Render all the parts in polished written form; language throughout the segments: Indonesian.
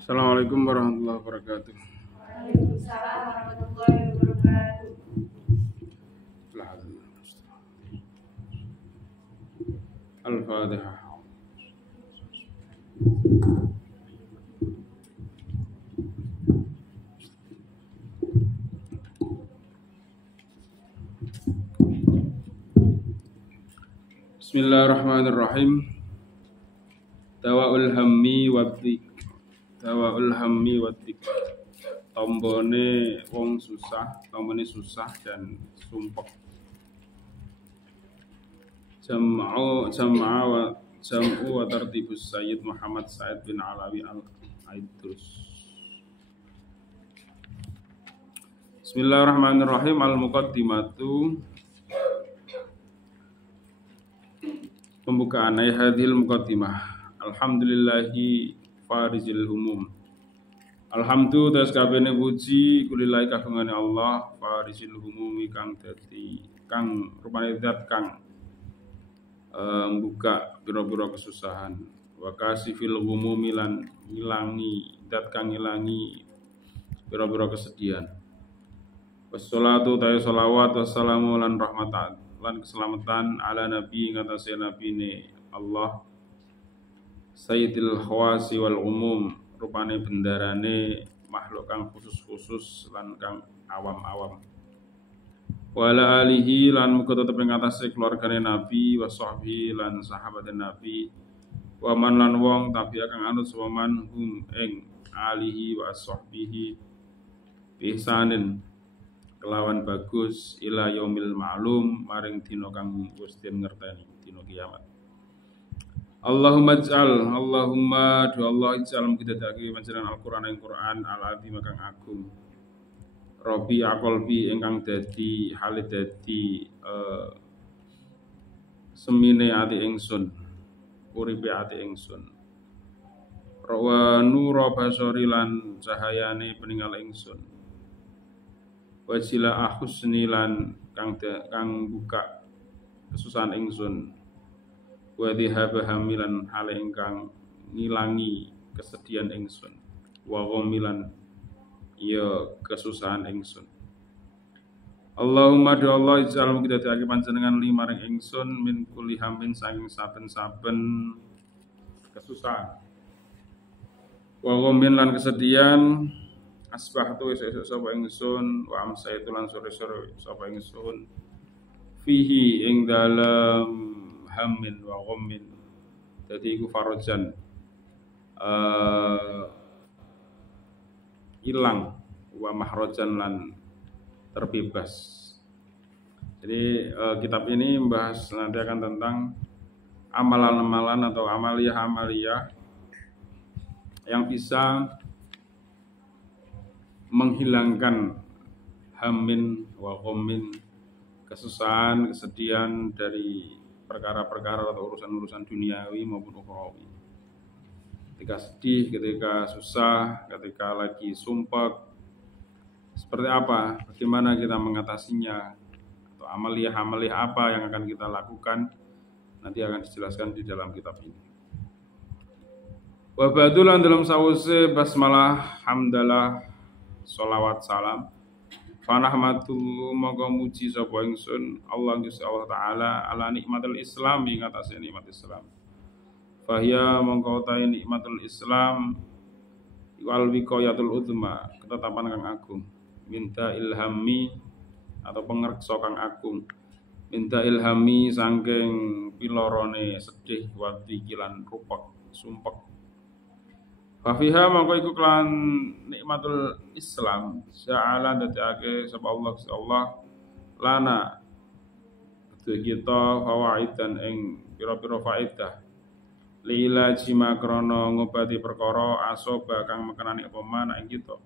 Assalamualaikum warahmatullahi wabarakatuh. Waalaikumsalam warahmatullahi wabarakatuh. Al-Fatihah. Bismillahirrahmanirrahim. Dawaul hammi wadzik. Dawaul hammi wadzik. Tombone wong susah, tombone susah dan sumpek. Jam'u wa tartibus Sayyid Muhammad Said bin Alawi Al-Aidrus. Bismillahirrahmanirrahim. Al-Muqaddimatu. Pembukaan hadhil muqaddimah. Alhamdulillahi farizil humum. Alhamdulillah tas kabehane puji kulillahi kagungane Allah farizil humumi kang rupane zat kang mbuka pira-pira kesusahan. Wa kasifil humumi lan ngilangi zat kang ngilangi pira-pira kesedihan. Wassalatu ta sholawat wassalamu lan rahmatan lan keselamatan ala nabi ngatasé nabine Allah sayyidil khawasi wal umum rupane bendarane makhluk kang khusus-khusus lan kang awam-awam wa ala alihi lan muga tetep ing ngatasé keluargane nabi wa sahbihi lan sahabate nabi wa man lan wong tabi'a kang anut sapa man hum ing alihi wa sahbihi ihsanin kelawan bagus ila yaumil ma'lum maring dina kang wis den ngerteni dina kiamat. Allahumma do Allah ij'al mukidadake panjenengan Al-Qur'an ing Qur'an al-azim kang agung. Rabbi aqalbi ingkang dadi hale dadi semine ati ingsun, uripe ati ingsun. Rawa nura basari lan cahayane peninggal ingsun. Wajila ahusni lan kang buka kesusahan ingsun wa dhahaba hamilan hale ingkang ngilangi kesedihan ingsun wa ghamilan ya kesusahan ingsun. Allahumma do Allah ij'al mukidati panjenengan limaring ingsun min kulli hamin saking saben-saben kesusahan wa ghamin lan kesedihan. Asbahtu esuk sapa ingsun wa amsaitu lan sore-sore sapa ingsun fihi ing dalem hammin wa ghammin dadi iku farajan ilang wa mahrajan lan terbebas. Jadi kitab ini membahas nanti akan tentang amalan-amalan atau amaliyah-amaliyah yang bisa menghilangkan hammin wa ghammin, kesusahan, kesedihan dari perkara-perkara atau urusan-urusan duniawi maupun ukhrawi. Ketika sedih, ketika susah, ketika lagi sumpek, seperti apa, bagaimana kita mengatasinya, atau amaliyah-amaliyah apa yang akan kita lakukan, nanti akan dijelaskan di dalam kitab ini. Wa ba'dulan dalam sawuse basmalah hamdalah sholawat salam fanahmatul moga muji sapa ingsun Allah Gusti Allah taala ala nikmatul Islam ing atase nikmat Islam. Fahya mongko ta nikmatul Islam wal wiqayatul uzma ketetapan kang agung minta ilhami atau pengreksa kang agung minta ilhami saking pilorone sedih wadi kilan rupek sumpek. Fafiha mongko iku kelan nikmatul Islam ja'ala dadake sapa Allah lana kita fawaidan ing pira-pira faedah lila jima krana ngobati perkara asoba kang mekenani apa man ing kita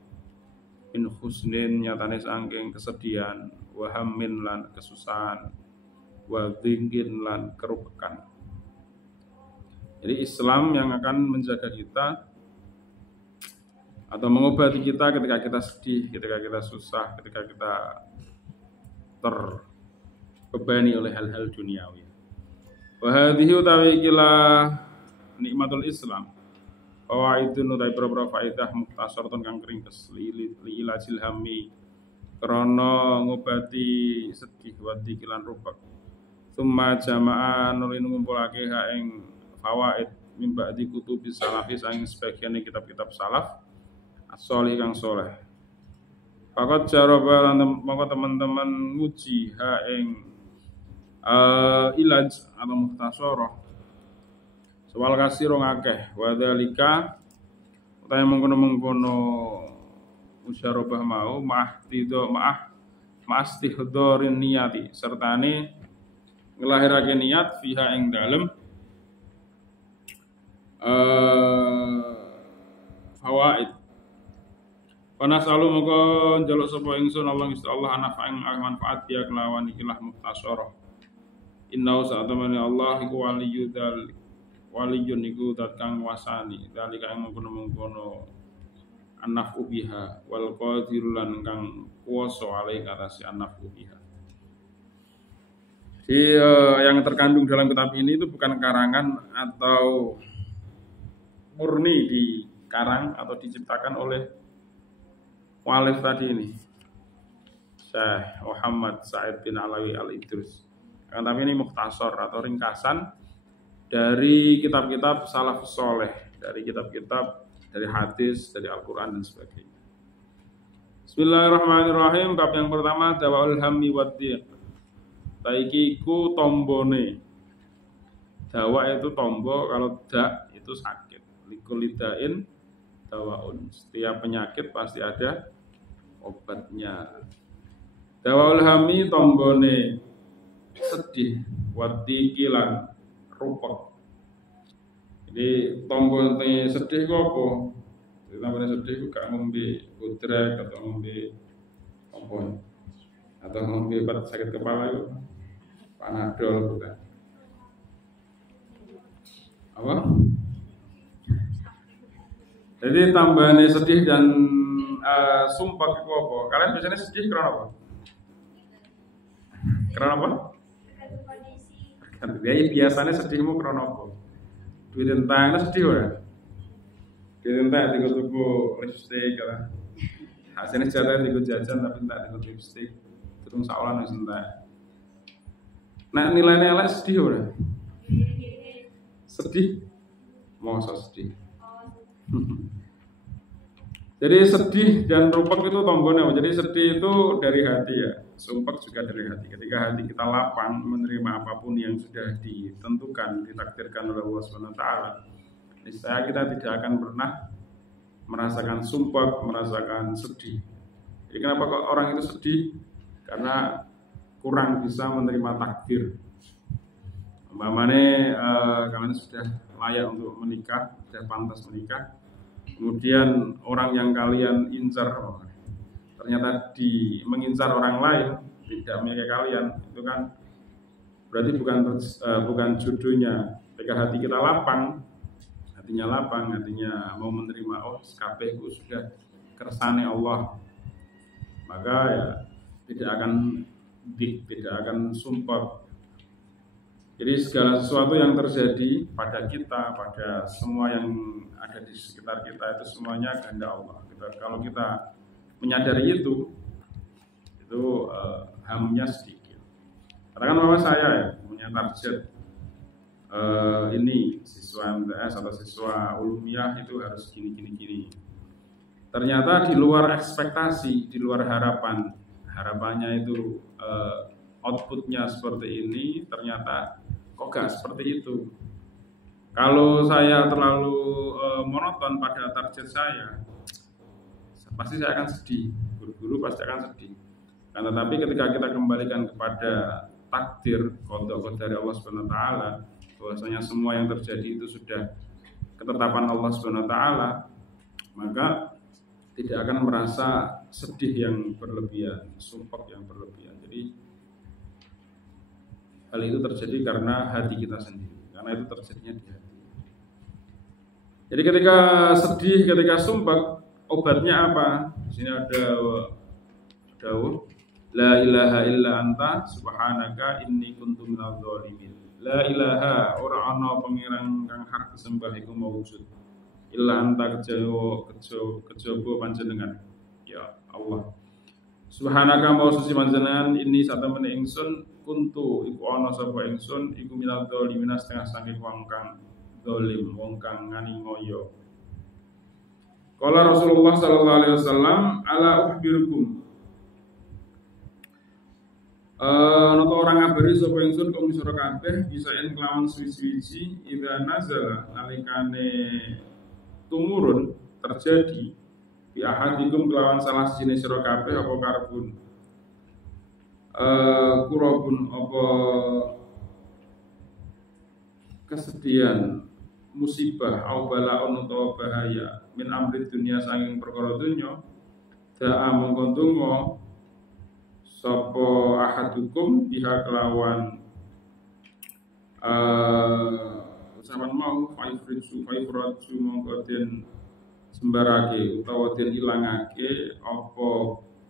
in husnin nyatane saking kesedihan wa hammin lan kesusahan wa dzingin lan kerupekan. Jadi Islam yang akan menjaga kita atau mengobati kita ketika kita sedih, ketika kita susah, ketika kita terbebani oleh hal-hal duniawi. Wa hadhihi utawi kila nikmatul Islam. fawaidun utai beberapa faedah muktasaratun kang ringkes li ilajil hammi krana ngobati sedih wadi kilan rubak. Summa jama'a nulin ngumpulake ha ing fawaid min ba'di kutubi salafi saking sebagian kitab-kitab salaf as-shalih kang saleh. Fakat jaraba lan mongko teman-teman nguji ha ing ilaj atau mukhtasarah soal kasiro ngakeh wa dzalika utahe mengkono-mengkono musyarabah mau ma'astihdorin niyati sertane ngelahirake niat fiha ing dalem fawaid. Panasalu moko njaluk sapa ingsun Allah Gusti Allah anafa ing manfaat dia kelawan ikilah mukhtasarah. Innahu sa'atamani Allah iku waliyun iku dat kang wasani dalika ing mengkono-mengkono an-naf'u biha wal qadirul lan kang kuwasa alai atase an-naf'u biha. Jadi yang terkandung dalam kitab ini itu bukan karangan atau murni dikarang atau diciptakan oleh mu'allif tadi ini, Syekh Muhammad Sa'id bin Alawi Al-Idrus. Tapi ini mukhtasar atau ringkasan dari kitab-kitab salafus soleh, dari kitab-kitab dari hadis, dari Al-Quran dan sebagainya. Bismillahirrahmanirrahim. Bab yang pertama dawaul hammi waddiq. Taiki ku tombone. Dawa itu tombo, kalau da itu sakit. Likulidain dawaun. Setiap penyakit pasti ada obatnya. Dawaul hammi tombone sedih, waddiqi lan rupek. Jadi tombol sedih kok apa? Tombol sedih kok gak ngombe gudrek atau ngombe apa? Atau ngombe obat sakit kepala itu Panadol bukan? Apa? Jadi tambahannya sedih dan sumpah itu apa? Kalian biasanya sedih karena apa? Karena apa? Biasanya sedihmu karena apa? Duit tentang sedih ya? Duit tentang tiga tuku lipstick lah. Hasilnya jatah tiga jajan tapi tak tiga lipstick. Terus seolah nasi entak. Nah nilainya lah sedih ya? Sedih? Masa sedih? Jadi sedih dan rupak itu tombolnya. Jadi sedih itu dari hati ya. Sumpah juga dari hati. Ketika hati kita lapang menerima apapun yang sudah ditentukan, ditakdirkan oleh Allah SWT, niscaya kita tidak akan pernah merasakan sumpah, merasakan sedih. Jadi kenapa kok orang itu sedih? Karena kurang bisa menerima takdir. Umpamane kalian sudah layak untuk menikah, sudah pantas menikah. Kemudian orang yang kalian incar ternyata mengincar orang lain, tidak memiliki kalian, itu kan berarti bukan jodohnya. Ketika hati kita lapang, hatinya mau menerima kabehku sudah kersane Allah, maka ya tidak akan sumpah. Jadi segala sesuatu yang terjadi pada kita, pada semua yang ada di sekitar kita itu semuanya kehendak Allah. Kalau kita menyadari itu hamnya sedikit. Katakan bahwa saya ya punya target ini siswa MTS atau siswa ulumiyah itu harus gini. Ternyata di luar ekspektasi, di luar harapannya itu outputnya seperti ini, ternyata kok gak seperti itu. Kalau saya terlalu monoton pada target saya, pasti saya akan sedih. Guru-guru pasti akan sedih. Nah, tetapi ketika kita kembalikan kepada takdir, qada dari Allah Subhanahu wa taala, bahwasanya semua yang terjadi itu sudah ketetapan Allah Subhanahu wa taala, maka tidak akan merasa sedih yang berlebihan, sumpah yang berlebihan. Jadi hal itu terjadi karena hati kita sendiri, karena itu terjadinya di hati. Jadi ketika sedih, ketika sumpah, obatnya apa? Di sini ada dawuh la ilaha illa anta subhanaka inni kuntu minadz dzalimin. La ilaha ora ana pangeran kang hak disembah iku maujud illa anta kejaba panjenengan ya Allah. Subhanaka mau suci panjenengan ini satemene ingsun kuntu iku ana sapa ingsun iku minal dzalimin setengah saking wong kang zalim, wong kang ngani ngoyo. Qala Rasulullah sallallahu alaihi wasallam ala ukhbirukum nata orang ngabari sapa ingsun kaum sira kabeh bisaen kelawan suwi-suwi idza nazala nalikane tumurun terjadi bi ahadikum kelawan salah siji sira kabeh apa karbun kurabun apa kesedihan musibah au balaun utawa bahaya min amri dunia saking perkara dunya da'a mongko donga sapa ahadukum biha kelawan zaman mau faifraju mongko den sembarake utawa den ilangake apa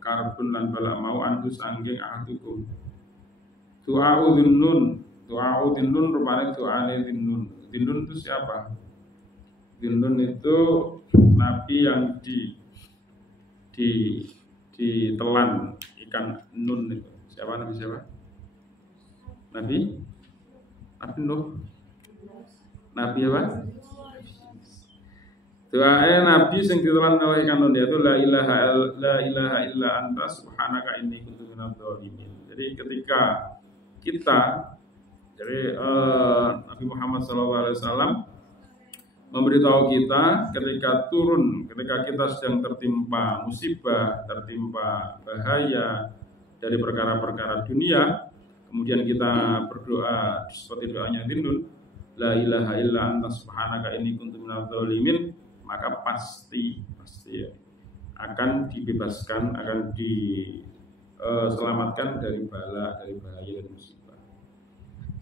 karbon lan bala mau andu sanggeng ahadukum du'a'u dhinnun rupane du'ane dhinnun itu siapa? Dhinnun itu nabi yang ditelan ikan nun itu. Siapa nabi siapa? Nabi Nuh. Nabi apa? Doae nabi sing ditelan oleh ikan nun yaitu la ilaha illa anta subhanaka inni kuntu minadz dzalimin. Jadi ketika kita Nabi Muhammad SAW memberitahu kita ketika kita sedang tertimpa musibah, tertimpa bahaya dari perkara-perkara dunia, kemudian kita berdoa seperti doanya Dhinnun, la ilaha illa anta subhanaka inni kuntu minadz dzalimin, maka pasti akan dibebaskan, akan diselamatkan dari bala, dari bahaya, dari musibah.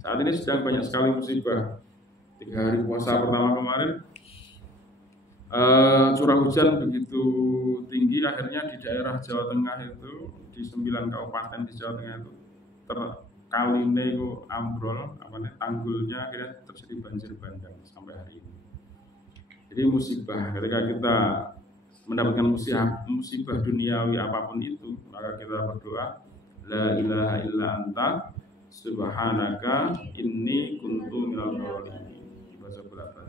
Saat ini sedang banyak sekali musibah. 3 hari puasa pertama kemarin curah hujan begitu tinggi, akhirnya di daerah Jawa Tengah itu di 9 kabupaten di Jawa Tengah itu kaline itu ambrol, tanggulnya akhirnya terjadi banjir bandang sampai hari ini. Jadi musibah, ketika kita mendapatkan musibah duniawi apapun itu, maka kita berdoa la ilaha illa anta subhanaka inni kuntu minadz dzalimin. Bahasa Belanda.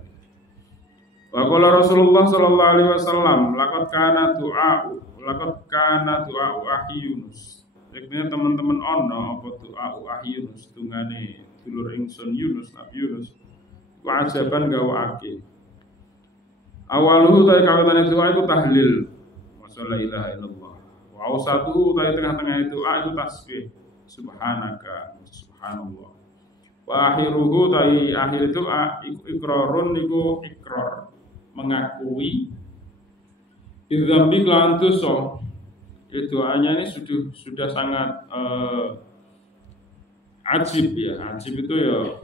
Wa qala Rasulullah sallallahu alaihi wasallam laqad kana du'a ahli Yunus. Sebenarnya teman-teman ono apa doa ahli Yunus tungane dulur ingsun Yunus, Nabi Yunus. Wa ajaban gawake. Awaluhu ta kawitane doa iku tahlil. Wa la ilaha illallah. Wa ausatuhu ta tengah-tengah doa iku tasbih. Subhanaka, subhanallah. Wa akhiruhu tai akhir doa iku ikrarun iku ikrar mengakui bidzambi lan dosa. Doanya ini sudah sangat ajib ya. Ajib itu ya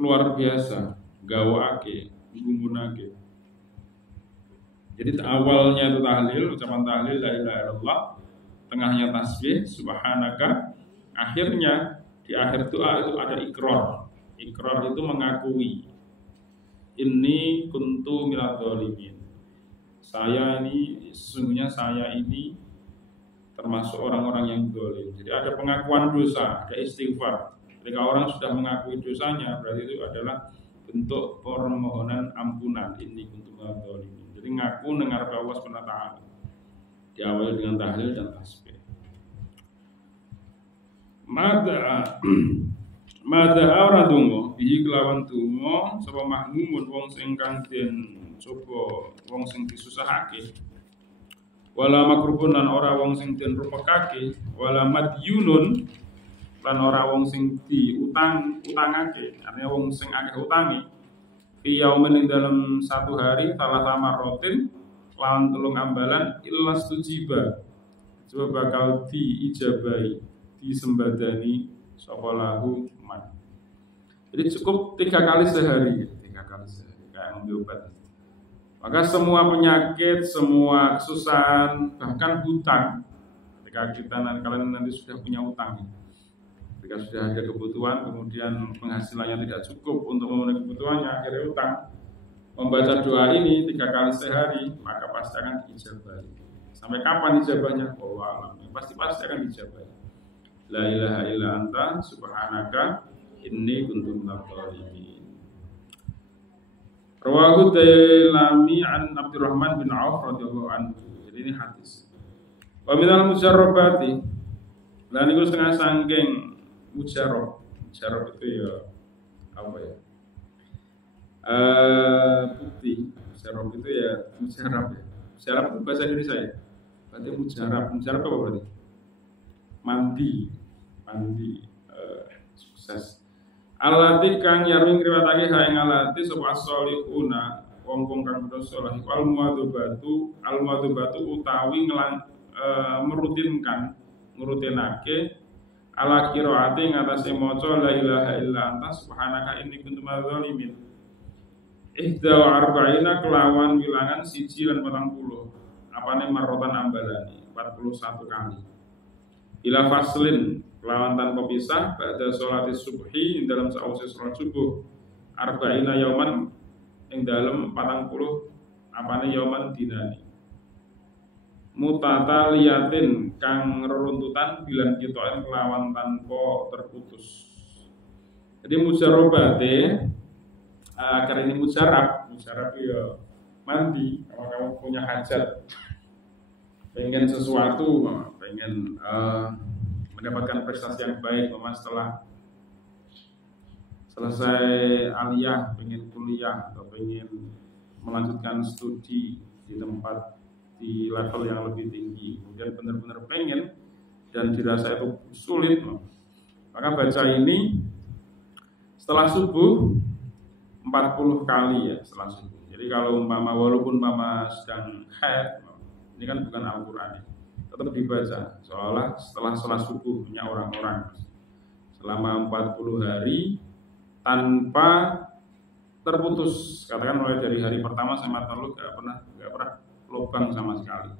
luar biasa, gawake, nggumunake. Jadi awalnya itu tahlil, ucapan tahlil la ilaha illallah, tengahnya tasbih subhanaka, akhirnya di akhir doa itu ada ikrar. Ikrar itu mengakui inni kuntu minadz dzalimin. Sesungguhnya saya ini termasuk orang-orang yang zalim. Jadi ada pengakuan dosa, ada istighfar. Ketika orang sudah mengakui dosanya, berarti itu adalah bentuk permohonan ampunan. Inni kuntu minadz dzalimin. Jadi ngaku dengar Allah Subhanahu wa taala. Diawali dengan tahlil dan tasbih. Mada ora donga bihi kelawan donga sapa mahmumun wong sing kang den coba wong sing disusahake wala makrubun lan ora wong sing den rupekake wala madyunun lan ora wong sing utangake artinya wong sing akeh utangi fi yaumin ing dalam satu hari salah sama rotin lawan telung ambalan illas tujiba coba bakal diijabahi disembadani sapa lahu man. Jadi cukup 3 kali sehari kayak ngambil obat. Maka semua penyakit, semua kesusahan, bahkan hutang, ketika kalian nanti sudah punya utang, ketika sudah ada kebutuhan, kemudian penghasilannya tidak cukup untuk memenuhi kebutuhannya, akhirnya utang, membaca doa ini 3 kali sehari, maka pasti akan diijabahi. Sampai kapan ijabahnya? Wallahu a'lam. Pasti akan diijabahi. La ilaha illa anta subhanaka inni kuntu minadh dhalimin. Rawahu Dailami an Abdurrahman bin Auf radhiyallahu anhu. Jadi ini hadis. Wa minal mujarrabati. Lan iku setengah sangking mujarrab. Mujarrab itu ya apa ya? Putih. Mujarrab itu ya mujarrab ya. Mujarrab itu bahasa Indonesia ya. Berarti mujarrab. Mujarrab apa berarti? Mandi. Sukses. Alati kang yarwing riwayatake ha ing alati sapa as-sholihuna wong-wong kang berdosa saleh al madhubatu utawi merutinake ala qiraati ngatasé maca la ilaha illa anta subhanaka inni kuntu minadz zalimin. Ihda wa arba'ina kelawan bilangan 1 lan 40. Apane marotan ambalane 41 kali. Ila faslin lawan tanpa pisah pada sholat subhi ing dalam sause sholat subuh arba'ina yauman ing dalam 40 apane yauman dinani mutataliyatin kang reruntutan bilan kitoen kelawan tanpa terputus. Jadi mujarabate karena ini mujarab ya mandi. Kalau kamu punya hajat pengen sesuatu, pengen mendapatkan prestasi yang baik, setelah selesai aliyah, pengen kuliah atau pengen melanjutkan studi di level yang lebih tinggi, kemudian benar-benar pengen dan dirasa itu sulit, maka baca ini setelah subuh 40 kali ya setelah subuh. Jadi kalau walaupun sedang haid, ini kan bukan Al-Quran, tetap dibaca seolah setelah sholat subuhnya orang-orang selama 40 hari tanpa terputus. Katakan mulai dari hari pertama sampai terlalu gak pernah lubang sama sekali.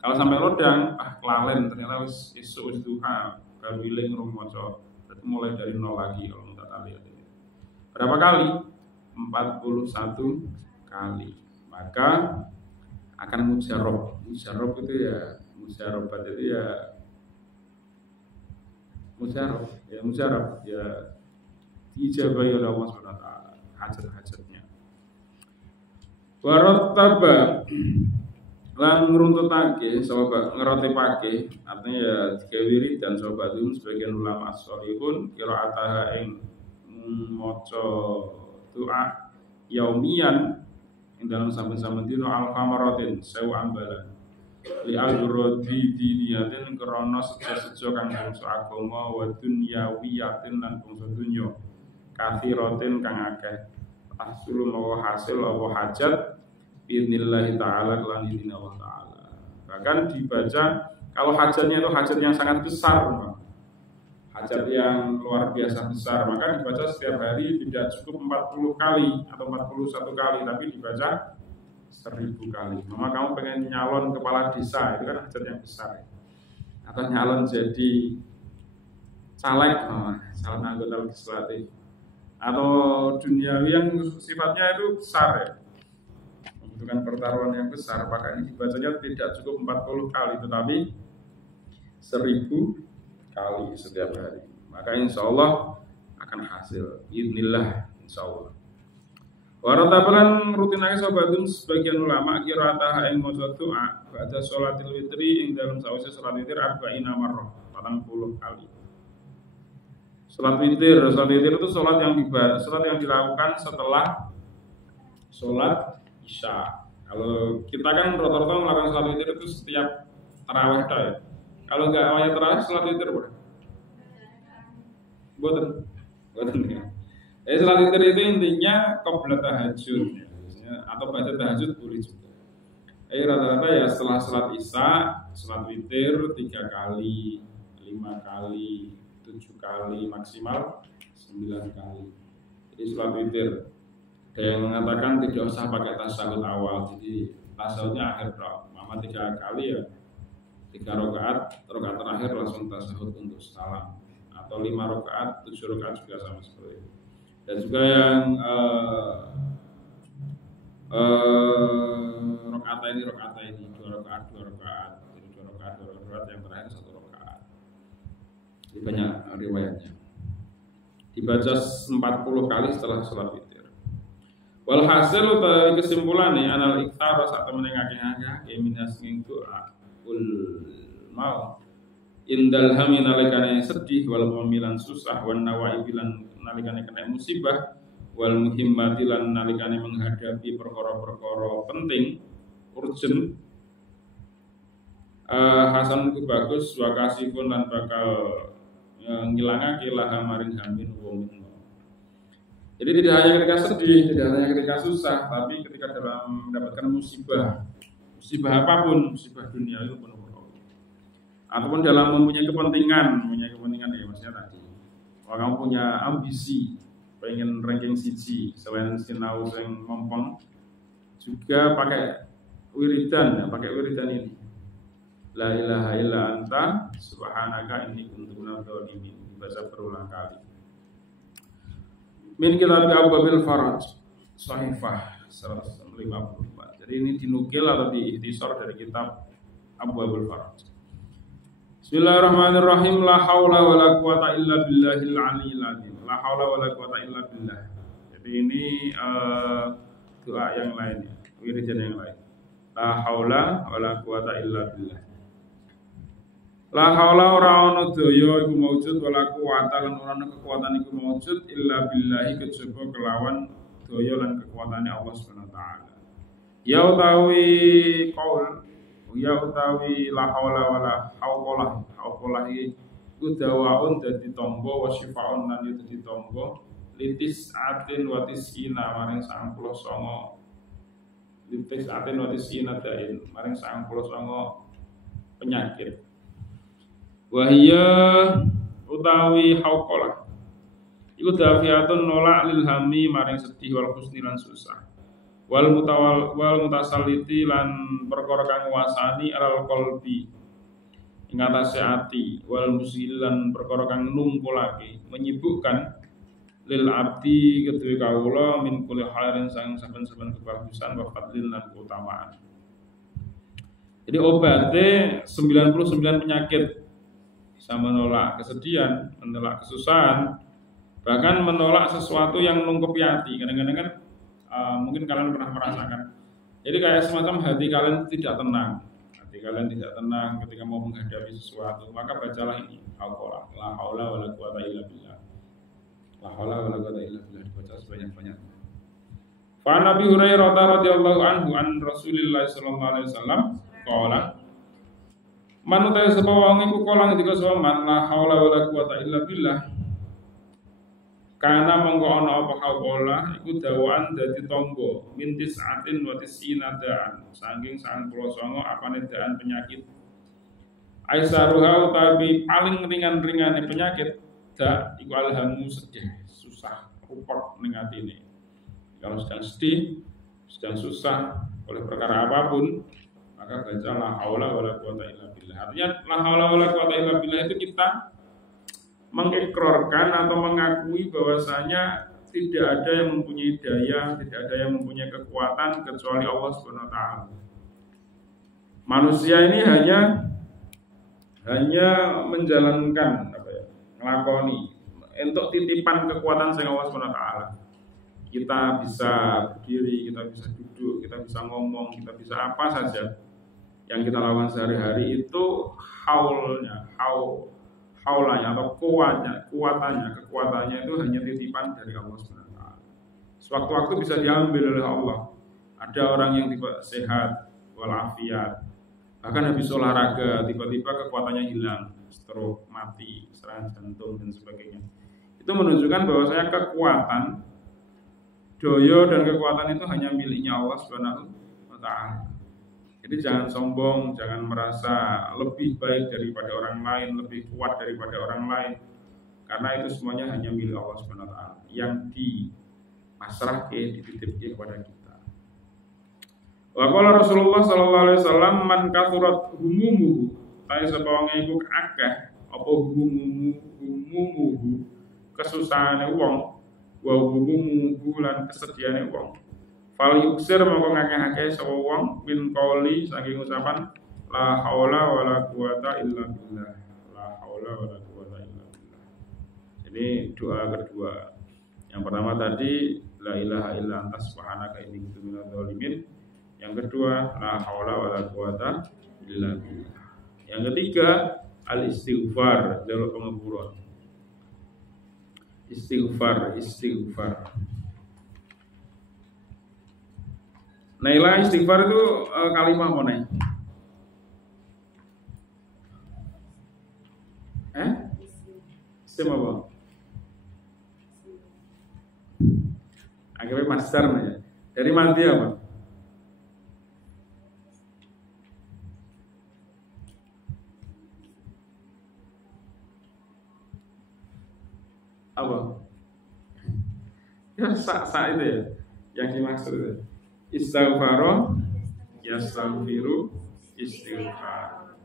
Kalau sampai lodang, kelalen ternyata isu duha kawiling rumoco, berarti mulai dari nol lagi kalau minta lihat ini. Berapa kali? 41 kali. Maka akan mujarab itu ya musyarabat itu ya musyarab ya diijabahi oleh Allah Subhanahu wa taala hajat-hajatnya. Warattaba lan ngruntutake sahabat ngerotipake artinya ya digawe dan sahabat itu sebagian ulama as-sholihun qiraataha ing maca doa yaumian ing dalam saben-saben dina al-qamaratin sewu ambalan li al-rodi diniyatin krana sejo-sejo kang bangsa agama wa dunyawiyatin lan bangsa dunya kathiratin kang akeh asulu mawa hasil apa hajat biidznillah taala lan idin Allah taala. Bahkan dibaca kalau hajatnya itu hajat yang sangat besar, hajat yang luar biasa besar, maka dibaca setiap hari tidak cukup 40 kali atau 41 kali, tapi dibaca 1000 kali. Mama kamu pengen nyalon kepala desa, itu kan hajat yang besar ya. Atau nyalon jadi caleg, calon anggota legislatif, atau duniawi yang sifatnya itu besar ya, membutuhkan pertaruhan yang besar, maka ini dibacanya tidak cukup 40 kali, tetapi 1000 kali setiap hari. Maka insya Allah akan hasil, idznillah insya Allah. Waratabalan rutinake sobatun sebagian ulama qiraatah ing maca doa ba'da sholatil witri ing dalam sawise salat witir arba'ina marrah 40 kali. Salat witir itu salat yang dilakukan setelah salat Isya. Kalau kita kan rata-rata melakukan salat witir itu setiap tarawih ya. Kalau enggak awalnya tarawih salat witir boleh. Boten ya. Salat witir itu intinya qabla tahajud ya. Atau baca tahajud boleh juga. Rata-rata ya setelah salat Isya, salat witir 3 kali, 5 kali, 7 kali, maksimal 9 kali. Jadi salat witir. Ada yang mengatakan tidak usah pakai tasyahud awal, jadi tasyahudnya akhir dong. Mama 3 kali ya 3 rakaat terakhir langsung tasyahud untuk salam, atau 5 rakaat, 7 rakaat juga sama seperti itu. Dan juga yang Rakaat ini dua rakaat, jadi dua rakaat yang terakhir satu rakaat. Jadi banyak riwayatnya. Dibaca 40 kali setelah sholat witir. Walhasil utawi kesimpulannya anal iktar sak temene ngakeh-ngakeh minas ngingku ul mau indal hami nalikane sedih wal pemilan susah wan nawai bilan nalikane kena musibah wal muhimmati lan nalikane menghadapi perkara-perkara penting urgent hasan ku bagus wa kasifun lan bakal ngilangake laha maring hamin wong. Jadi tidak hanya ketika sedih, tidak hanya ketika susah, tapi ketika dalam mendapatkan musibah apapun, musibah dunia itu pun ataupun dalam mempunyai kepentingan ya maksudnya tadi. Kalau kamu punya ambisi, pengen ranking siji, selain sinau yang ngompong, juga pakai wiridan ini. La ilaha illa anta subhanaka inni kuntu minadz dzalimin. Dibaca berulang kali. Min kitab Abu Babil Faraj Sahifah 154. Jadi ini dinukil atau diihtisar dari kitab Abu Babil Faraj. Bismillahirrahmanirrahim. La haula wala quwata illa billahil aliyil azim. La haula wala quwata illa billah. Jadi ini doa yang lain, wiridan yang lain. La haula wala quwata illa billah. La haula ora ana daya iku maujud wala quwata lan ora ana kekuatan iku maujud illa billahi kejaba kelawan daya lan kekuatane Allah Subhanahu wa taala. Ya utawi qaul ya utawi la haula wala hauqalah iku dawaun dadi tamba wa syifaun lan dadi tamba litis atin wa tisina maring 99 litis atin wa tisina dain maring 99 penyakit. Wahia utawi hauqalah iku dafiatun nolak lil hami maring sedih wal husni lan susah wal mutasalliti lan perkara kang nguasani alal qalbi ing atase ati wal musilan perkara kang nungkulake menyibukkan lil abdi kedue kawula min kulli khairin sang saben-saben kebagusan wa fadlin lan keutamaan. Jadi obatnya 99 penyakit. Bisa menolak kesedihan, menolak kesusahan, bahkan menolak sesuatu yang nungkepi hati. Kadang-kadang kan mungkin kalian pernah merasakan. Jadi kayak semacam hati kalian tidak tenang. Hati kalian tidak tenang ketika mau menghadapi sesuatu, maka bacalah ini. Al-Qur'an. La haula wala quwata illa billah. La haula wala quwata illa billah, dibaca sebanyak-banyaknya. Fa Nabi Hurairah radhiyallahu anhu an Rasulillah sallallahu alaihi wasallam qala man ta sapa wong iku kala ngendika sapa man la haula wala quwata illa billah kana monggo ana apa haula iku dawaan dadi tamba min tis'atin wa tis'ina da'an saking 99 apane da'an penyakit aisaruha utawi paling ringan-ringane penyakit da iku alhamu sedih susah rupot ning atine. Kalau sedang sedih sedang susah oleh perkara apapun maka baca la haula wala quwata illa billah. Artinya la haula wala quwata illa billah itu kita mengikrarkan atau mengakui bahwasanya tidak ada yang mempunyai daya, tidak ada yang mempunyai kekuatan kecuali Allah Subhanahu wa taala. Manusia ini hanya menjalankan nglakoni untuk titipan kekuatan sing Allah Subhanahu wa taala. Kita bisa berdiri, kita bisa duduk, kita bisa ngomong, kita bisa apa saja yang kita lakukan sehari-hari itu haulanya atau kekuatannya itu hanya titipan dari Allah SWT. Sewaktu-waktu bisa diambil oleh Allah. Ada orang yang tiba sehat walafiat, bahkan habis olahraga tiba-tiba kekuatannya hilang, stroke, mati, serangan jantung dan sebagainya. Itu menunjukkan bahwasanya kekuatan daya dan kekuatan itu hanya miliknya Allah Subhanahu wa taala. Jadi jangan sombong, jangan merasa lebih baik daripada orang lain, lebih kuat daripada orang lain. Karena itu semuanya hanya milik Allah Subhanahu wa taala yang dipasrahke, dititipke kepada kita. Wa qala Rasulullah sallallahu alaihi wasallam man kathurat humumuhu, ta sapa wong iku akeh apa humumuhu kesusahane wong wa humumu lan kesedihane wong Fal yuksir mongko ngakeh-akeh sapa wong min qauli saking ucapan la haula wala quwata illa billah. La haula wala quwata illa billah. Ini doa kedua. Yang pertama tadi la ilaha illa anta subhanaka inni kuntu minadz dzalimin. Yang kedua la haula wala quwata illa billah. Yang ketiga al istighfar, jalur pengampura. Istighfar. Naila istighfar itu kalimat apa nih? Isim apa? Akhirnya master nih ya. Dari mandi apa? Apa? Ya sa itu ya, yang dimaksud itu. Istighfaro, yastaghfiru, istighfar.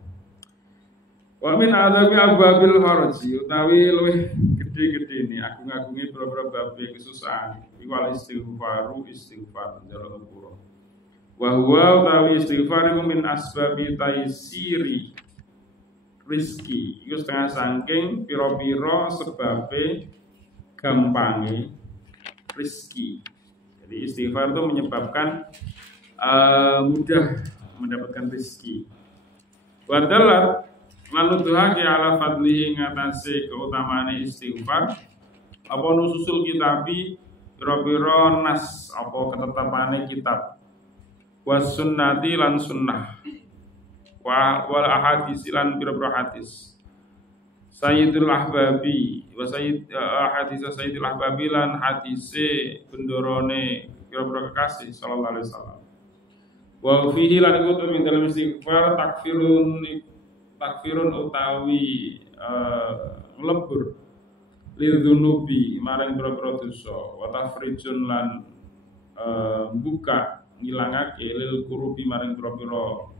Wa min adabi ababil harji utawi luwih gede-gede ini agung-agungi boro-boro bab kesusahan iku al istighfaru istighfar jalur ngapura. Wa huwa utawi istighfar iku min asbabi taisiri rizki iku setengah saking pira-pira sebabe gampange rizki. Jadi istighfar itu menyebabkan mudah mendapatkan rizki. Wadalat lanuduhake ala fadlihi ngatasi keutamaan istighfar apa nususul kitabi pira-pira nas apa ketetapane kitab was sunnati lan sunnah wal ahadits lan pira-pira hadis Sayyidul Ahbabi wa sayyid hadis Sayyidul Ahbabi lan hadise bendorone pira-pira kekasih sallallahu alaihi wasallam wa fihi lan iku min dalam istighfar takfirun utawi lebur lidzunubi maring pira-pira dosa wa tafrijun lan buka ngilangake lil kurubi maring pira-pira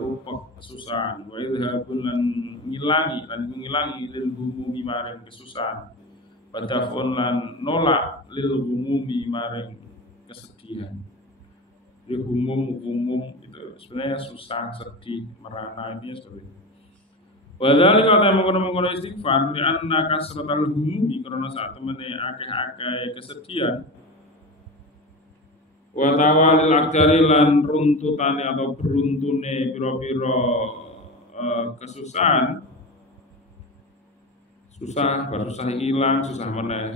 rupek kesusahan wa idhabun lan ngilangi lil humumi maring kesusahan badafun lan nolak lil humumi maring kesedihan. Jadi humum itu sebenarnya susah, sedih, merana ini seperti itu. Padahal kalau mengkono istighfar di anna kasratal humumi karena saat temene akeh-akeh kesedihan wa tawalil akdari lan runtutane atau beruntune pira-pira kesusahan susah hilang susah meneh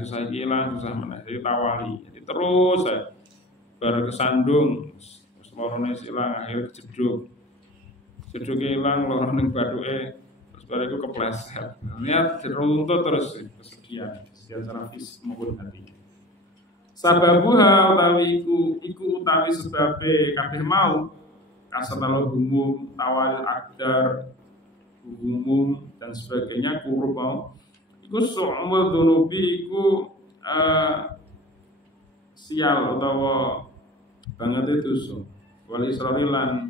jadi tawali jadi terus bar kesandung lorone ilang akhir jeduk hilang lorone bathuke terus bar iku kepleset niat diruntut terus kesedihan secara fisik maupun hati. Sababuha utawi iku utawi sebabe kabeh mau kasanalu humum tawal akdar umum dan sebagainya kurub mau iku su'mul dunubi iku sial utawa banget itu so wali isra'ilan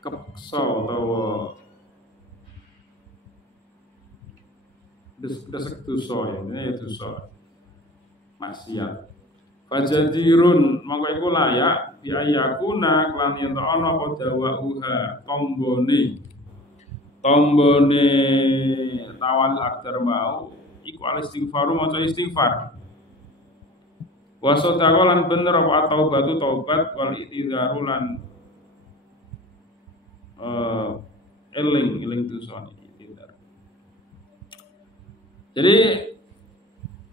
kepeksa utawa desek dosa ya ini dosa maksiat fajadirun mongko iku layak biayakuna kelan yen ana apa dawauha tombone tawal akdar mau iku al istighfaru maca istighfar wa sadaqa lan bener apa taubatu taubat wal itidzaru lan eling dosa itidar. Jadi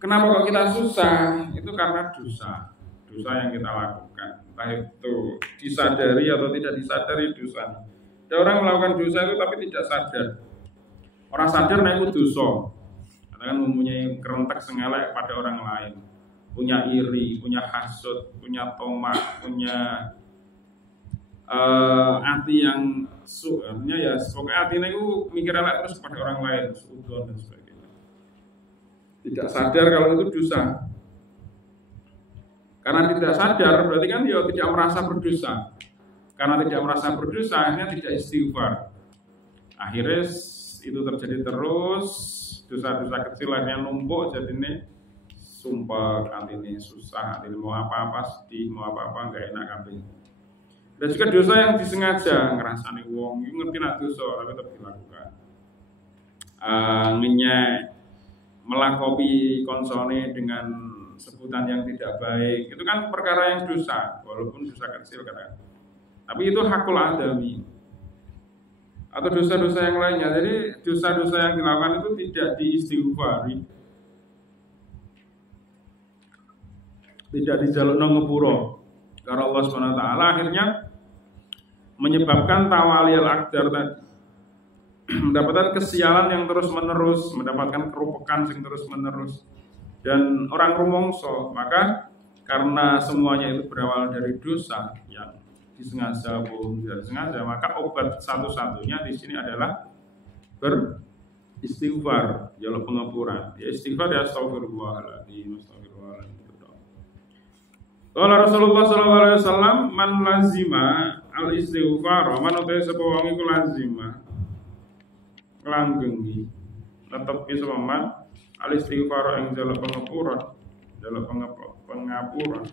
kenapa kok kita susah? Itu karena dosa yang kita lakukan. Entah itu disadari atau tidak disadari dosa. Ada orang melakukan dosa itu tapi tidak sadar. Orang sadar nah itu dosa. Karena kan mempunyai kerentek sengelek pada orang lain. Punya iri, punya hasud, punya tomak, punya hati yang artinya ya pokoknya hatinya itu mikir elek terus pada orang lain, suudon dan sebagainya. Tidak sadar kalau itu dosa. Karena tidak sadar berarti kan dia tidak merasa berdosa. Karena tidak merasa berdosa akhirnya tidak istighfar. Akhirnya itu terjadi terus, dosa-dosa kecil akhirnya numpuk jadi ini sumpah, nanti ini susah, nanti mau apa-apa sedih, mau apa-apa nggak enak kabeh. Dan juga dosa yang disengaja ngerasani wong, itu ngerti nak dosa tapi tetap dilakukan. Ngenyek, melakopi konsone dengan sebutan yang tidak baik, itu kan perkara yang dosa, walaupun dosa kecil kan. Tapi itu hakul adami. Atau dosa-dosa yang lainnya. Jadi dosa-dosa yang dilakukan itu tidak diistighfari, tidak dijalukno ngepuro karena Allah SWT akhirnya menyebabkan tawali al-aqdar tadi, mendapatkan kesialan yang terus menerus, mendapatkan kerupekan yang terus menerus, dan orang rumongso. Maka karena semuanya itu berawal dari dosa yang disengaja maupun tidak disengaja, maka obat satu-satunya di sini adalah beristighfar, jalur pengapuran. Ya istighfar ya astagfirullahaladzim. Qala Rasulullah sallallahu alaihi wasallam, man lazima al istighfar, man utai sapa wong iku lazima langgenggi tetep iso man al istighfar ing jaluk pengapura, jaluk pengapura.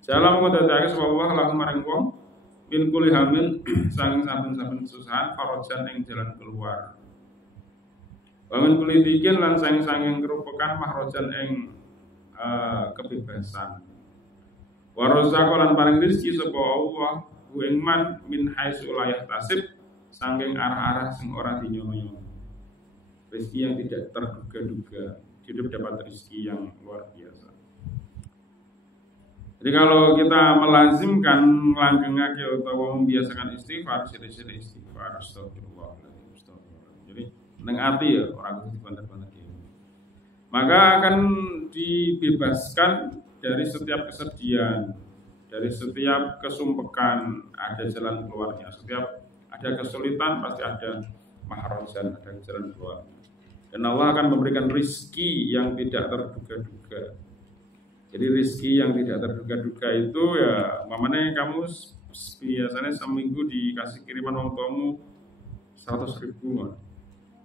Jalan ngodadake sapa Allah lan maring wong min kulli hamin saking saben-saben kesusahan farajan ing jalan keluar. Wa min kulli dikin lan saking kerupekan mahrajan ing kebebasan. Wa razaqo lan paring rezeki sapa Allah ku ing man min haitsu la yahtasib saking arah-arah sing ora dinyono-nyono. Rezeki yang tidak terduga-duga, hidup dapat rezeki yang luar biasa. Jadi kalau kita melazimkan langgengake utawa membiasakan istighfar, sithik-sithik istighfar, astagfirullah. Jadi nang ati ya ora kudu dibanter-banter. Maka akan dibebaskan dari setiap kesedihan, dari setiap kesumpekan, ada jalan keluarnya. Setiap ada kesulitan pasti ada maharajan, ada jalan keluar. Dan Allah akan memberikan rizki yang tidak terduga-duga. Jadi rizki yang tidak terduga-duga itu ya, mamanya kamu biasanya seminggu dikasih kiriman orang tuamu 100.000.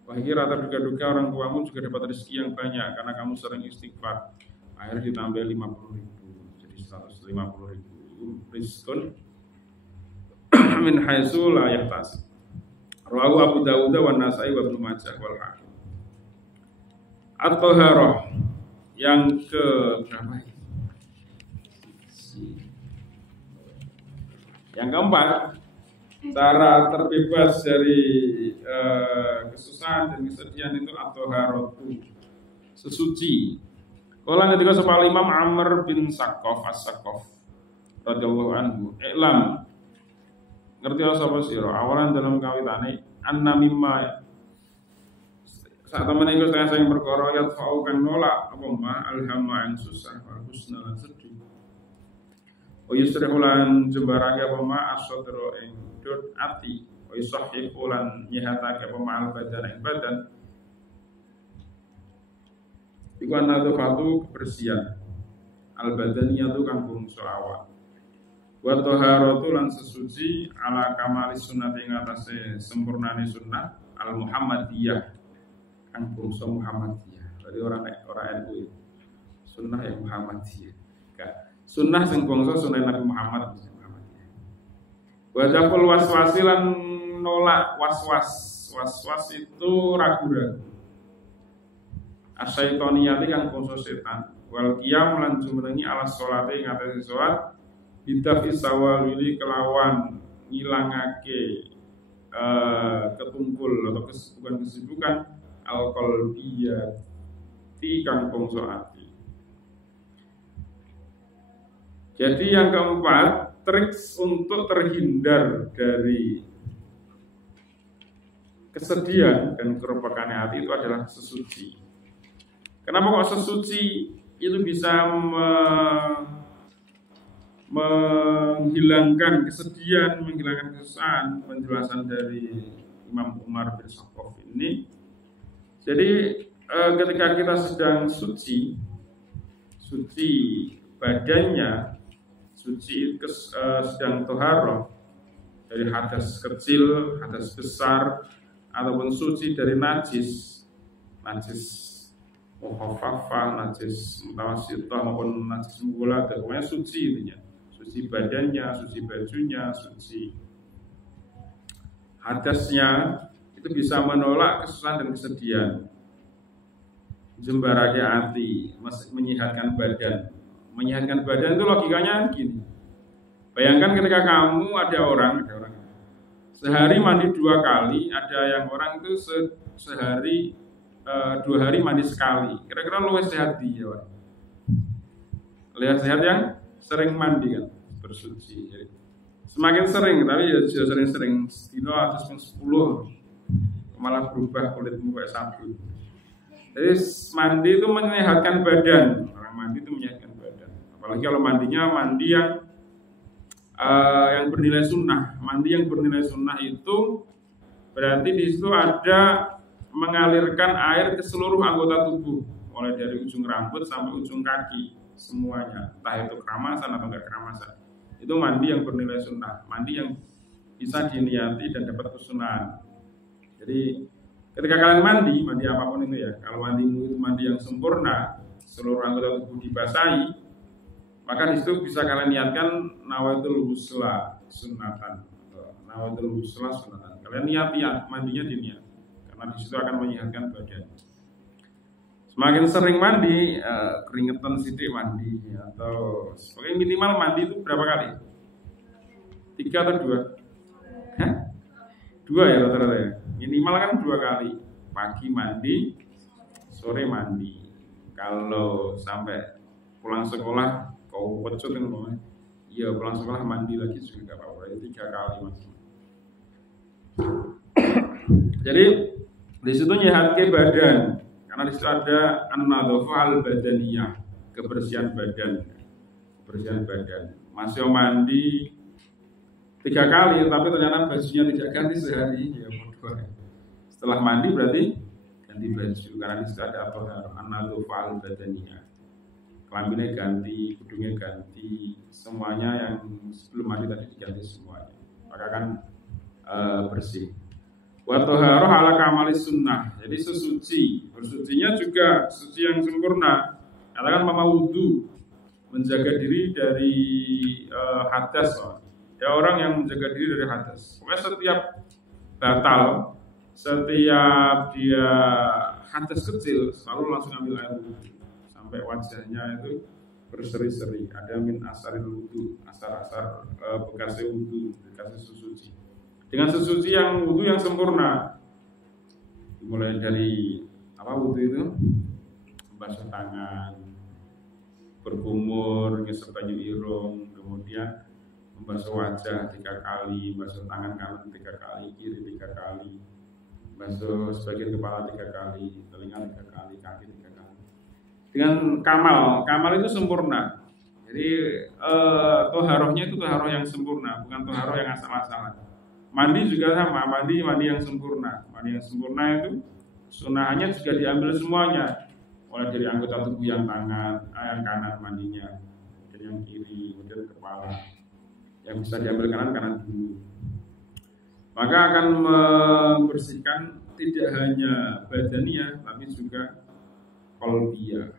Wah, kira terduga-duga orang tuamu juga dapat rezeki yang banyak karena kamu sering istighfar. Akhirnya ditambah 50.000, jadi 150.000. Rizqun min haitsu la yahtasib. Rawahu Abu Dawud wa Nasa'i wa Ibnu Majah wal Hakim. At-Taharah yang ke berapa? Yang keempat, cara terbebas dari kesusahan dan kesedihan itu at-taharatu, sesuci. Kala ketika sapa Imam Amr bin Saqqaf as-Saqqaf radhiyallahu anhu, "I'lam." Ngerti sapa sira awalan dalam kawitane anna mimma sak temene iku setengah sing perkara ya fa'u kang nolak apa ma alhamma yang susah wa husna lan sedih. Wa yusrihulan jembarake apa ma as-sadra ing dut ati. Wa yusahhihu lan nyihatake apa ma'al badan ing badan. Iku anadhafatu kebersihan. Al badaniyatu kang bungsu awak. Wa taharatu lan sesuci ala kamali sunnati ing atase sempurnane sunnah al Muhammadiyah kang bungsu Muhammadiyah. Berarti ora NU. Sunnah yang Muhammadiyah. Sunnah sing bangsa sunnah Nabi Muhammad. Wa jaful waswasi lan nolak was-was itu ragu-ragu. Asyaitoniati kang bangsa setan. Wal qiyam lan jumrengi ala sholate ing atase salat bidafi sawalili kelawan ngilangake ketumpul atau kesibukan al-qalbiyati kang bangsa ati. Jadi yang keempat, trik untuk terhindar dari kesedihan dan kerupakan hati itu adalah sesuci. Kenapa kok sesuci? Itu bisa menghilangkan kesedihan, menghilangkan kesusahan. Penjelasan dari Imam Umar bin Saqqaf ini. Jadi ketika kita sedang suci badannya, suci sedang toharoh dari hadas kecil, hadas besar, ataupun suci dari najis mukhafafah, najis mutawassithah maupun najis mughalladah, pokoknya suci intinya. Suci badannya, suci bajunya, suci hadasnya, itu bisa menolak kesusahan dan kesedihan. Jembarake hati, menyehatkan badan. Menyehatkan badan itu logikanya gini. Bayangkan ketika kamu ada orang sehari mandi 2 kali, ada yang orang itu sehari 2 hari mandi sekali. Kira-kira luwih sehat dia, Pak. Lihat sehat yang sering mandi kan, bersuci. Jadi, semakin sering, tapi ya sudah sering-sering. Sedino atus 10 malah berubah kulitmu kayak sabun. Jadi mandi itu menyehatkan badan. Orang mandi itu menyehatkan badan. Apalagi kalau mandinya mandi yang bernilai sunnah. Mandi yang bernilai sunnah itu berarti di situ ada mengalirkan air ke seluruh anggota tubuh, mulai dari ujung rambut sampai ujung kaki semuanya, entah itu keramasan atau enggak keramasan. Itu mandi yang bernilai sunnah, mandi yang bisa diniati dan dapat kesunahan. Jadi ketika kalian mandi apapun itu ya, kalau mandimu itu mandi yang sempurna, seluruh anggota tubuh dibasahi, maka di situ bisa kalian niatkan nawaitul husla sunnatan. Nawaitul husla sunnatan. Kalian niati ya, mandinya diniat. Karena di situ akan menyehatkan badan. Semakin sering mandi, keringetan sidik mandi atau sebagai minimal mandi itu berapa kali? 3 atau 2? Hah? 2 ya rata-rata ya. Minimal kan 2 kali. Pagi mandi, sore mandi. Kalau sampai pulang sekolah kau pecut kan ngomongnya. Iya, pulang sekolah mandi lagi juga enggak apa-apa. 3 kali maksimal. Jadi di situ nyehatke badan, karena di situ ada an-nadzafah al-badaniyah, kebersihan badan. Masih mandi 3 kali, tapi ternyata bajunya tidak ganti sehari, ya bodoh. Setelah mandi berarti ganti baju, karena di situ ada an-nadzafah al-badaniyah. Kelaminnya ganti, kudungnya ganti, semuanya yang sebelum mandi tadi diganti semuanya, maka akan bersih. Wa thaharah ala kamalis sunnah. Jadi bersucinya juga suci yang sempurna. Katakan mama wudu, menjaga diri dari hadas. Ya orang yang menjaga diri dari hadas. Pokoknya setiap batal, setiap dia hadas kecil, selalu langsung ambil air wudu sampai wajahnya itu berseri-seri. Ada min asaril wudu, asar-asar bekasnya wudu, bekasnya suci. Dengan sesuci yang wudu yang sempurna, mulai dari wudu itu membasuh tangan, berkumur, ngisep banyu irung, kemudian membasuh wajah 3 kali, membasuh tangan kanan 3 kali, kiri 3 kali, membasuh sebagian kepala 3 kali, telinga 3 kali, kaki 3 kali. Dengan kamal itu sempurna. Jadi toharohnya itu toharoh yang sempurna, bukan toharoh yang asal-asalan. Mandi juga sama, mandi yang sempurna. Mandi yang sempurna itu sunnahnya juga diambil semuanya, mulai dari anggota tubuh yang yang kanan mandinya, kemudian yang kiri, kemudian kepala. Yang bisa diambil kanan dulu. Maka akan membersihkan tidak hanya badannya, tapi juga qalbiyah.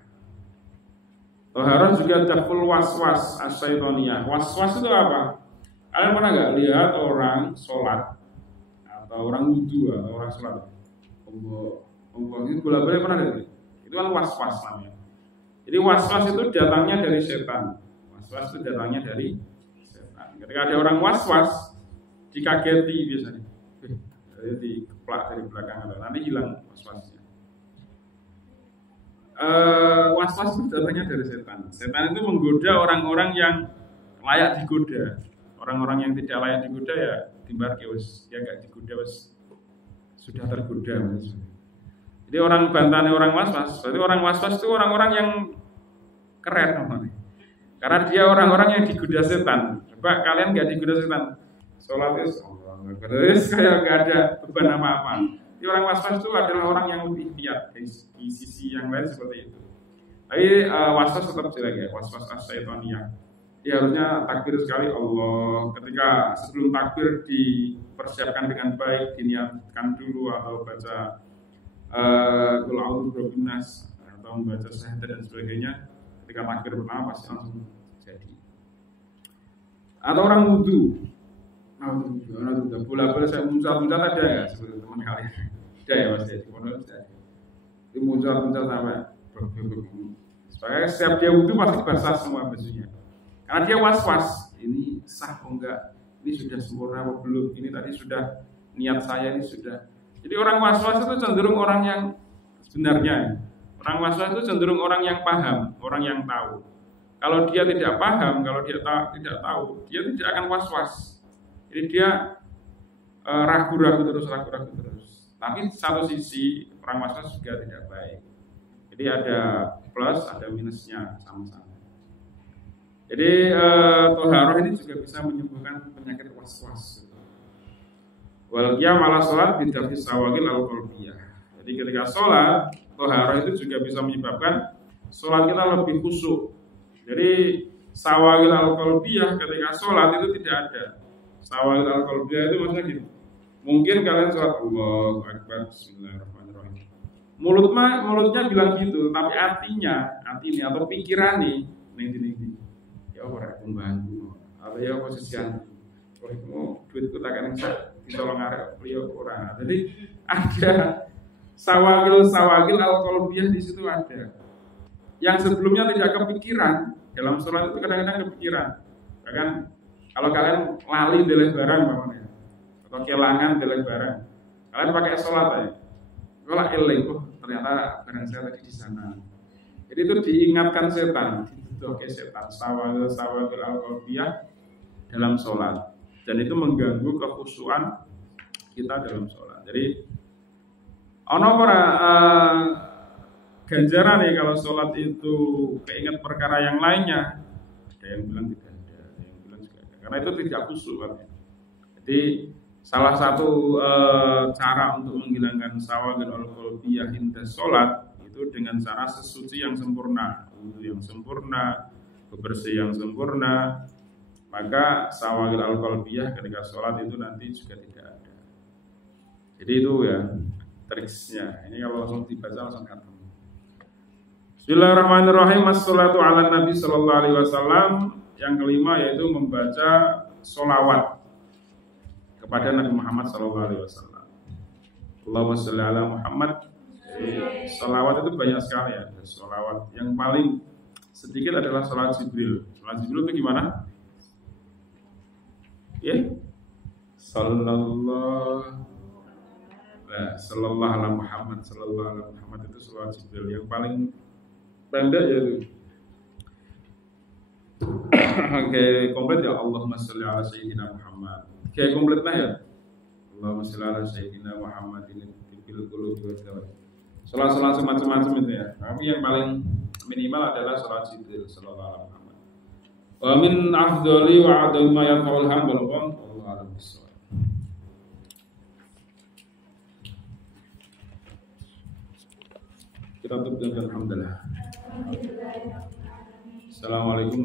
Taharah juga daful waswas asyaitoniyah. Waswas itu apa? Kalian pernah nggak lihat orang sholat atau orang wudu atau orang sholat? Allah itu bola-balik pernah lihat? Itu kan waswas namanya. Jadi waswas itu datangnya dari setan. Waswas itu datangnya dari setan. Ketika ada orang waswas, dikageti biasanya. Jadi dikeplak dari belakang, nanti hilang waswasnya. Was-was itu datangnya dari setan. Setan itu menggoda orang-orang yang layak digoda. Orang-orang yang tidak layak digoda ya dimbarke wis, dia enggak digoda wis sudah tergoda. Jadi orang bantane orang was-was, berarti orang was-was itu orang-orang yang keren namanya. Karena dia orang-orang yang digoda setan. Coba kalian enggak digoda setan. Salat itu kayak enggak ada beban apa-apa. Jadi orang was-was itu adalah orang yang lebih lihat di sisi yang lain seperti itu. Tapi was-was tetap jelek ya, was-was asyaitoniyah. dia harusnya takbir sekali Allah. Ketika sebelum takbir dipersiapkan dengan baik, diniatkan dulu atau baca qul a'udzu birabbin nas atau membaca syahadat dan sebagainya. Ketika takbir pertama pasti langsung jadi. Atau orang wudu, bola-bola saya muncul-muncul ada nggak seperti teman kalian? Ada ya mas ya, itu muncul-muncul sampai bergerak. Supaya setiap dia wudu pasti basah semua bajunya. Karena dia was-was, ini sah atau enggak, ini sudah sempurna atau belum, ini tadi sudah niat saya ini sudah. Jadi orang was-was itu cenderung orang yang sebenarnya, orang was-was itu cenderung orang yang paham, orang yang tahu. Kalau dia tidak paham, kalau dia tidak tahu, dia tidak akan was-was. Jadi dia ragu-ragu terus. Tapi satu sisi orang was-was juga tidak baik. Jadi ada plus, ada minusnya sama-sama. Jadi toharoh ini juga bisa menyembuhkan penyakit was-was. Wal qiyam ala sholat bidafi sawagil al-qalbiyah. Jadi ketika sholat, toharoh itu juga bisa menyebabkan sholat kita lebih khusyuk. Jadi sawagil al-qalbiyah ketika sholat itu tidak ada. Sawagil al-qalbiyah itu maksudnya gitu. Mungkin kalian sholat Allahu Akbar, Bismillahirrahmanirrahim. Mulutnya bilang gitu, tapi artinya atau pikirannya nih. Ya ora pembantu atau ya posisian oh duitku tak kan ditolong arek liya ora. Jadi ada sawagil al-qalbiyah di situ ada. Yang sebelumnya tidak kepikiran, dalam sholat itu kadang-kadang kepikiran. Bahkan kalau kalian lali deleh barang namanya atau kelangan deleh barang, kalian pakai sholat aja. Kalau eling, ternyata barang saya tadi di sana. Jadi itu diingatkan setan. Oke, setan sawagil al-qalbiyah dalam sholat, dan itu mengganggu kekhusyuan kita dalam sholat. Jadi ono ora ganjaran nih kalau sholat itu keinget perkara yang lainnya. Ada yang bilang tidak ada yang bilang juga ada. Karena itu tidak khusyuk kan. Jadi salah satu cara untuk menghilangkan sawagil al-qalbiyah inda sholat itu dengan cara sesuci yang sempurna, wudu yang sempurna, bebersih yang sempurna, maka sawagil al-qalbiyah ketika sholat itu nanti juga tidak ada. Jadi itu ya triksnya. Ini kalau langsung dibaca langsung khatam. Bismillahirrahmanirrahim. As-salatu ala Nabi sallallahu alaihi wasallam. Yang kelima yaitu membaca sholawat kepada Nabi Muhammad sallallahu alaihi wasallam. Allahumma sholli ala Muhammad. Sholawat itu banyak sekali ya. Sholawat yang paling sedikit adalah sholat Jibril. Sholat Jibril itu gimana? Ya, sallallahu ala Muhammad, sallallahu ala Muhammad itu sholat Jibril yang paling pendek ya itu. Oke, komplit ya. Allahumma sholli ala sayyidina Muhammad. Oke, kompletnya ya. Allahumma sholli ala sayyidina Muhammad ini fil qulubi wa dawai. Sholat semacam-macam itu ya. Tapi yang paling minimal adalah sholat Jibril sallallahu alaihi wasallam. Wa min afdhali wa adami ma yaqul ham wal qam wallahu a'lam bissawab. Kita tutup dengan alhamdulillah. Assalamualaikum.